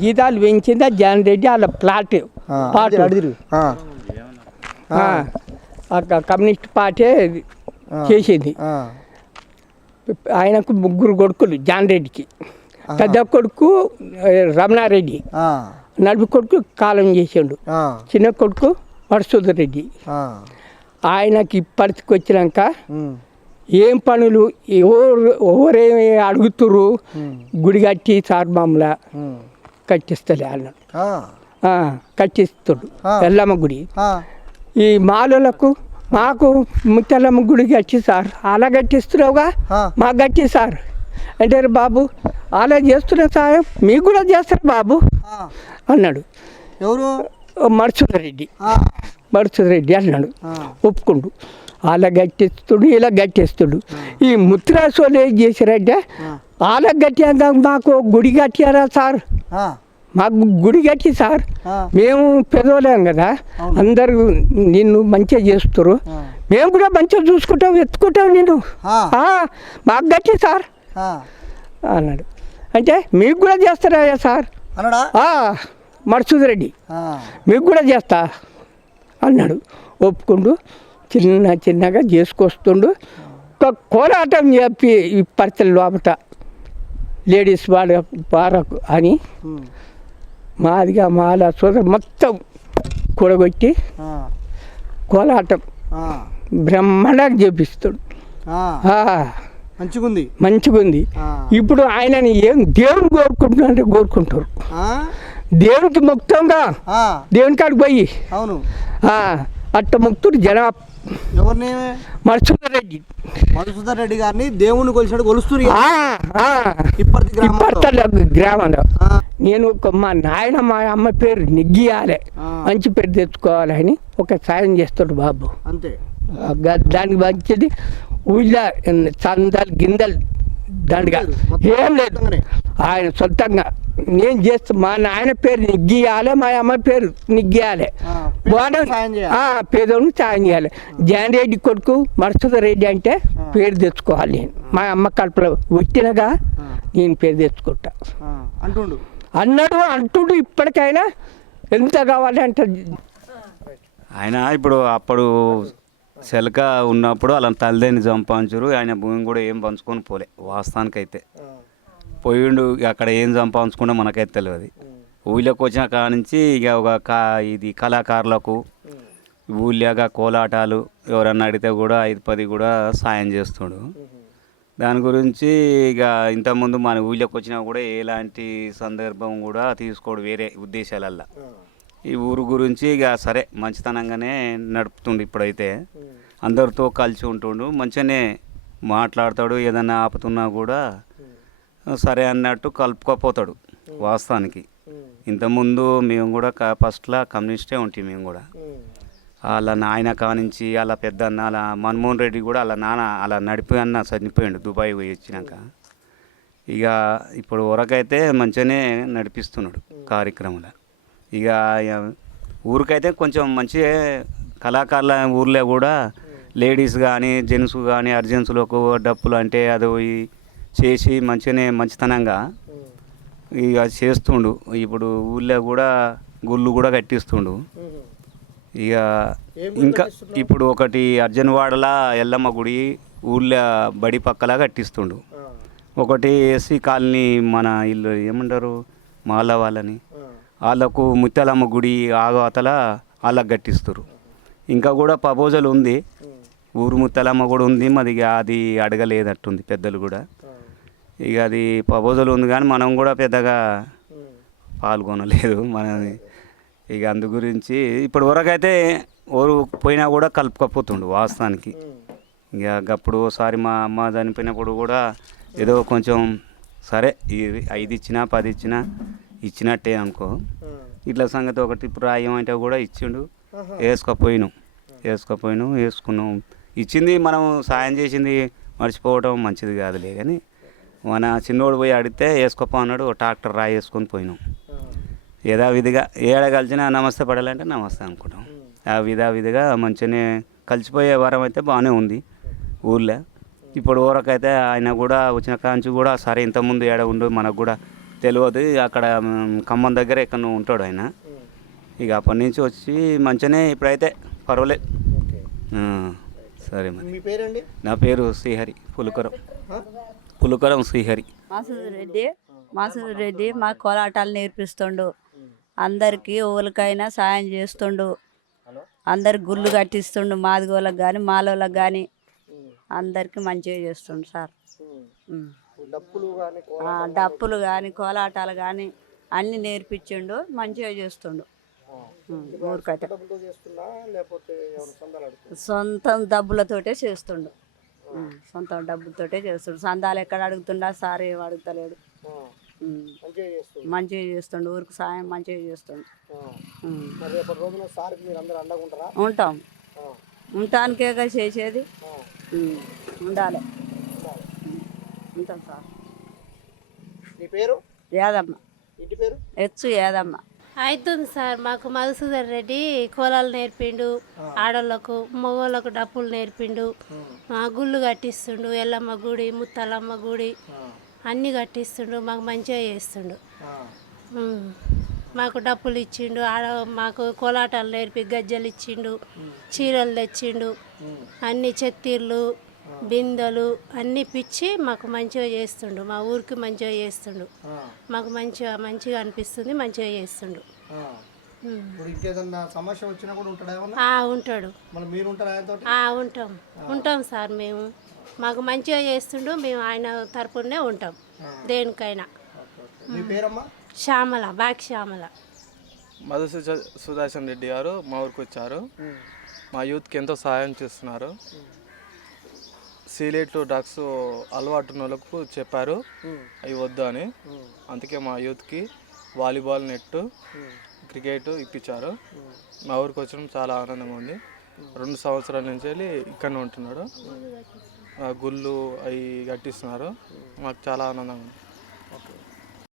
జీతాలు పెంచిందా జాన్ రెడ్డి వాళ్ళ plot communist party చేసింది. ఆయనకు 3 కొడుకులు జాన్ రెడ్డికి. పెద్ద కొడుకు రమణారెడ్డి, నలుపు కొడుకు కాలం చేసిండు, చిన్న కొడుకు మధుసూదన్ రెడ్డి. ఆయనకి పరిస్థితికి వచ్చినాక ఏం పనులు ఎవరేమి అడుగుతురు, గుడి కట్టి సార్ మామూలు కట్టిస్తలే అన్నాడు. కట్టిస్తాడు ఎల్లమ్మ గుడి. ఈ మాలలకు మాకు ముత్యాలమ్మ గుడి కట్టి సార్, అలా కట్టిస్తున్నావుగా మాకు కట్టి సార్ అంటే, బాబు అలా చేస్తున్నా సార్ మీకు కూడా చేస్తారు బాబు అన్నాడు. ఎవరు? మధుసూదన్ రెడ్డి అన్నాడు. ఒప్పుకుండు. అలా గట్టిస్తుడు ఇలా గట్టిస్తుడు. ఈ ముత్రాసోళ్ళు ఏం చేశారంటే, అలా గట్టిందా మాకు గుడి కట్టారా సార్, మాకు గుడి కట్టి సార్, మేము పెదవలేం కదా, అందరూ నిన్ను మంచిగా చేస్తారు, మేము కూడా మంచిగా చూసుకుంటాం ఎత్తుకుంటాం నిన్ను, మాకు గట్టి సార్ అన్నాడు. అంటే మీకు కూడా చేస్తారా సార్ అన్నాడా మధుసూదన్ రెడ్డి, మీకు కూడా చేస్తా అన్నాడు. ఒప్పుకుండు. చిన్నగా చేసుకొస్తుండు. ఒక కోలాటం చెప్పి ఈ పరిస్థితుల లోపల లేడీస్ పారకు అని మాదిగా మాల సోదరు మొత్తం కూడగొట్టి కోలాటం బ్రహ్మాండంగా చేపిస్తాడు. మంచిగుంది. ఇప్పుడు ఆయనని ఏం దేవుని కోరుకుంటున్నారంటే కోరుకుంటారు. దేవునికి ముక్తంగా దేవుని కాడికి పోయి అట్ట ముక్తుడు జనా. ఎవరిని? మధుసూదన్ రెడ్డి గారిని దేవుని కొలిసాడు కొలుస్తారు గ్రామంలో. నేను మా నాయన మా అమ్మ పేరు నెగ్గియాలి, మంచి పేరు తెచ్చుకోవాలని ఒక సాయం చేస్తాడు బాబు. అంతే. దానికి మంచిది ఊళ్ళో చందాలు గిందలు దండగా ఏం లేదు. ఆయన సొంతంగా నేను చేస్తా, మా నాయన పేరు నిగ్గియాలి, మా అమ్మ పేరు నిగ్గియాలి, పేదోడిని సాయం చేయాలి. జాన్ రెడ్డి కొడుకు మధుసూదన్ రెడ్డి అంటే పేరు తెచ్చుకోవాలి. నేను మా అమ్మ కడుపులో వచ్చినగా నేను పేరు తెచ్చుకుంటా అంటుడు. ఇప్పటికైనా ఎంత కావాలి అంటే ఆయన ఇప్పుడు అప్పుడు చెలక ఉన్నప్పుడు అలా తల్లిదండ్రులు సంపాదించరు. ఆయన భూమి కూడా ఏం పంచుకొని పోలే. వాస్తవానికైతే పోయిండు. అక్కడ ఏం సంపాదించుకున్నా మనకైతే తెలియదు. ఊళ్ళోకి వచ్చిన కాడ నుంచి ఇక ఇది కళాకారులకు ఊళ్ళోగా కోలాటాలు ఎవరన్నా అడిగితే కూడా 5-10 కూడా సాయం చేస్తుడు. దాని గురించి ఇక ఇంతకుముందు మన ఊళ్ళోకి వచ్చినా కూడా ఎలాంటి సందర్భం కూడా తీసుకోడు వేరే ఉద్దేశాలల్లో. ఈ ఊరు గురించి ఇక సరే మంచితనంగానే నడుపుతుండు. ఇప్పుడైతే అందరితో కలిసి ఉంటుండు, మంచిగానే మాట్లాడతాడు. ఏదన్నా ఆపుతున్నా కూడా సరే అన్నట్టు కలుపుకోపోతాడు. వాస్తవానికి ఇంతకుముందు మేము కూడా ఫస్ట్లో కమ్యూనిస్టే ఉంటాం. మేము కూడా వాళ్ళ నాయన కానించి వాళ్ళ పెద్ద అన్న అలా మన్మోహన్ రెడ్డి కూడా వాళ్ళ నాన్న అలా నడిపి అన్న చనిపోయాడు దుబాయ్ పోయి వచ్చినాక. ఇక ఇప్పుడు వరకైతే మంచిగానే నడిపిస్తున్నాడు కార్యక్రమాలు. ఇక ఊరికైతే కొంచెం మంచి కళాకారుల ఊర్లో కూడా లేడీస్ కానీ జెంట్స్ కానీ అర్జెన్స్లకు డప్పులు అంటే అది చేసి మంచితనంగా ఇక చేస్తుండు. ఇప్పుడు ఊళ్ళో కూడా గుళ్ళు కూడా కట్టిస్తుండు. ఇక ఇంకా ఇప్పుడు ఒకటి అర్జన్వాడలా ఎల్లమ్మ గుడి ఊళ్ళో బడి పక్కలా కట్టిస్తుండు. ఒకటి ఎస్సీ కాలనీ మన ఇల్లు ఏమంటారు మాల వాళ్ళని, వాళ్ళకు ముత్యాలమ్మ గుడి ఆగవతల వాళ్ళకి కట్టిస్తారు. ఇంకా కూడా ప్రపోజల్ ఉంది, ఊరు ముత్యాలమ్మ కూడా ఉంది. మరి అది అడగలేదట్టుంది పెద్దలు కూడా. ఇక అది ప్రపోజల్ ఉంది కానీ మనం కూడా పెద్దగా పాల్గొనలేదు మనది. ఇక అందు గురించి ఇప్పటి వరకు అయితే ఊరు పోయినా కూడా కలుపుకపోతుండు వాస్తవానికి. ఇక అప్పుడు ఒకసారి మా అమ్మ చనిపోయినప్పుడు కూడా ఏదో కొంచెం సరే 5 ఇచ్చినా 10 ఇచ్చినా ఇచ్చినట్టే అనుకో. ఇట్లా సంగతి ఒకటి ఇప్పుడు రాయమంటే కూడా ఇచ్చిండు. వేసుకున్నాం. ఇచ్చింది మనం సాయం చేసింది మర్చిపోవడం మంచిది కాదులే. కానీ మన చిన్నోడు పోయి అడిగితే వేసుకోపో అన్నాడు. ట్రాక్టర్ రాయి వేసుకొని పోయినాం. యథావిధిగా ఏడ కలిసినా నమస్తే పడాలంటే నమస్తే అనుకుంటాం. ఆ విధిగా మంచిగానే కలిసిపోయే వారం అయితే బాగానే ఉంది ఊళ్ళో. ఇప్పుడు ఊరకైతే ఆయన కూడా వచ్చిన కాంచి కూడా సరే ఇంతకుముందు ఏడ ఉండు మనకు కూడా తెలియదు. అక్కడ ఖమ్మం దగ్గర ఎక్కడ ఉంటాడు ఆయన. ఇక అప్పటి నుంచి వచ్చి మంచిగానే ఇప్పుడైతే పర్వాలేదు. ఓకే. సరే మరి. మీ పేరండి? నా పేరు శ్రీహరి, పులుకరం శ్రీహరి. మాసూద్ రెడ్డి మా కోలాటాలు నేర్పిస్తుండు. అందరికీ ఊరికైనా సాయం చేస్తుండు. అందరికి గుళ్ళు కట్టిస్తుండు. మాదిగోళ్ళకి కానీ మాలోళ్ళకి కానీ అందరికీ మంచిగా చేస్తుండు సార్. డప్పులు కానీ కోలాటాలు కానీ అన్నీ నేర్పించిండు. మంచిగా చేస్తుండు. ఊరికైతే సొంతం డబ్బులతోటే చేస్తుండు. సొంతం డబ్బులతోటే చేస్తుండు. సందాలు ఎక్కడ అడుగుతుండా సార్ ఏం అడుగుతలేడు. మంచిగా చేస్తుండు. ఊరికి సాయం మంచిగా చేస్తుండు. ఉంటాం. ఉండటానికే చేసేది. ఉండాలి. ఉంటాం సార్. యాదమ్మ. ఎచ్చు యాదమ్మ. అవుతుంది సార్. మాకు మధుసూదన్ రెడ్డి కోలాలు నేర్పిండు. ఆడోళ్ళకు మగోళ్ళకు డప్పులు నేర్పిండు. గుళ్ళు కట్టిస్తుండు. ఎల్లమ్మ గుడి, ముత్తలమ్మ గుడి అన్నీ కట్టిస్తుండు. మాకు మంచిగా చేస్తుండు. మాకు డప్పులు ఇచ్చిండు. మాకు కోలాటాలు నేర్పి గజ్జలు ఇచ్చిండు. చీరలు తెచ్చిండు. అన్ని చెత్తీర్లు బిందెలు అన్నీ పిచ్చి మాకు మంచిగా చేస్తుండు. మా ఊరికి మంచిగా చేస్తుండు. మాకు మంచిగా అనిపిస్తుంది. మంచిగా చేస్తుండు. ఉంటాడు. ఉంటాం సార్. మేము మాకు మంచిగా చేస్తుండు. మేము ఆయన తరపునే ఉంటాం దేనికైనా. శ్యామల, బాకి శ్యామల. సుదర్శన్ రెడ్డి గారు మా ఊరికి వచ్చారు. మా యూత్కి ఎంతో సహాయం చేస్తున్నారు. సిగరెట్లు డ్రగ్స్ అలవాటు ఉన్న వాళ్ళకు చెప్పారు అవి వద్దు అని. అందుకే మా యూత్కి వాలీబాల్, నెట్, క్రికెట్ ఇప్పించారు. మా ఊరికి వచ్చడం చాలా ఆనందంగా ఉంది. 2 సంవత్సరాల నుంచి వెళ్ళి ఇక్కడనే ఉంటున్నాడు. గుళ్ళు అవి కట్టిస్తున్నారు. మాకు చాలా ఆనందంగా ఉంది.